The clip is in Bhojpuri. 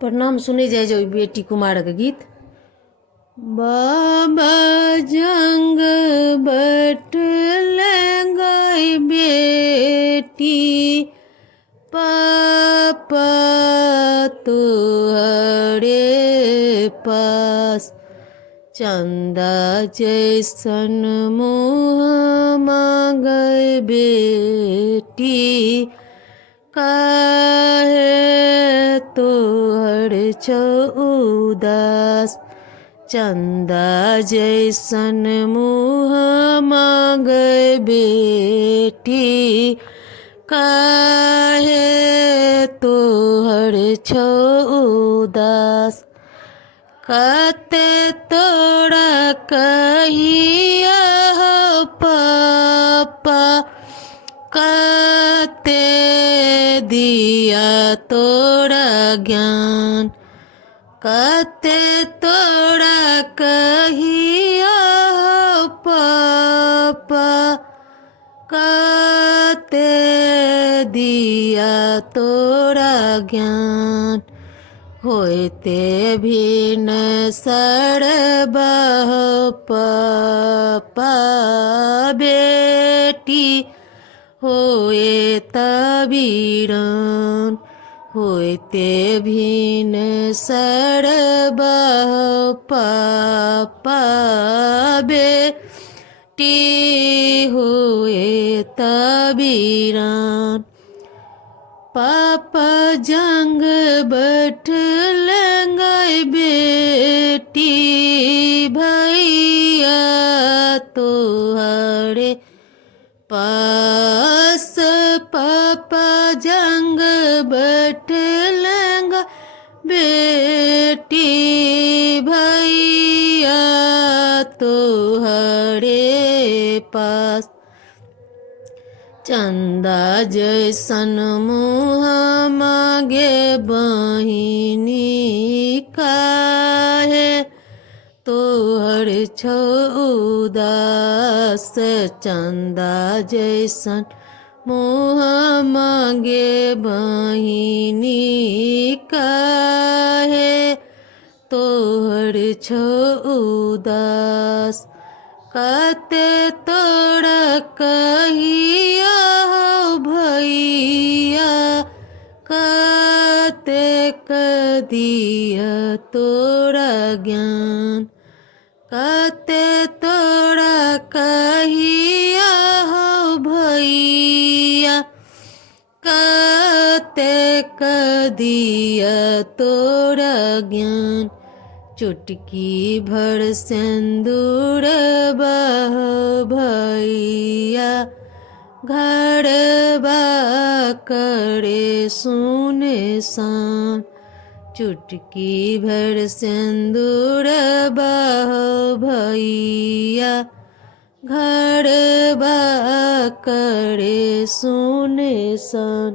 प्रणाम सुनै जाइ जो बेटी कुमार के गीत। बाबा जंग बटल गई बेटी, पापा तोहरे पास, चंदा जैसन मुँह मांगै बेटी, काहे तोहर छौ उदास, चंदा जैसन मुँह मांगै बेटी, काहे तोहर छौ उदास। कते तोरा कहिया हो पापा, कते दिया तोरा ज्ञान, कते तोरा कहिया हो पापा, कते दिया तोरा ज्ञान, होते भी न सरबह पापा बेटी, होए तबीरन, होते भी न सरबह पापा बेटी, होए तबीरन। पापा जंग बटल गई बेटी, भैया तोहरे पास, पापा जंग बटल गई बेटी, भैया तोहरे पास, चंदा जैसन मुँह मांगे बहिनी, काहे तोहर छौ उदास, चंदा जैसन मुँह मांगे बहिनी, काहे तोहर छौ उदास। कते तोरा कहिया हो भैया, कते दिया तोरा ज्ञान, कते तोरा कहिया हो भैया, कते दिया तोरा ज्ञान, चुटकी भर सिंदूर बह भैया, घर बा करे सुने सान, चुटकी भर सिंदूर बह भैया, घर बा करे सुने सान।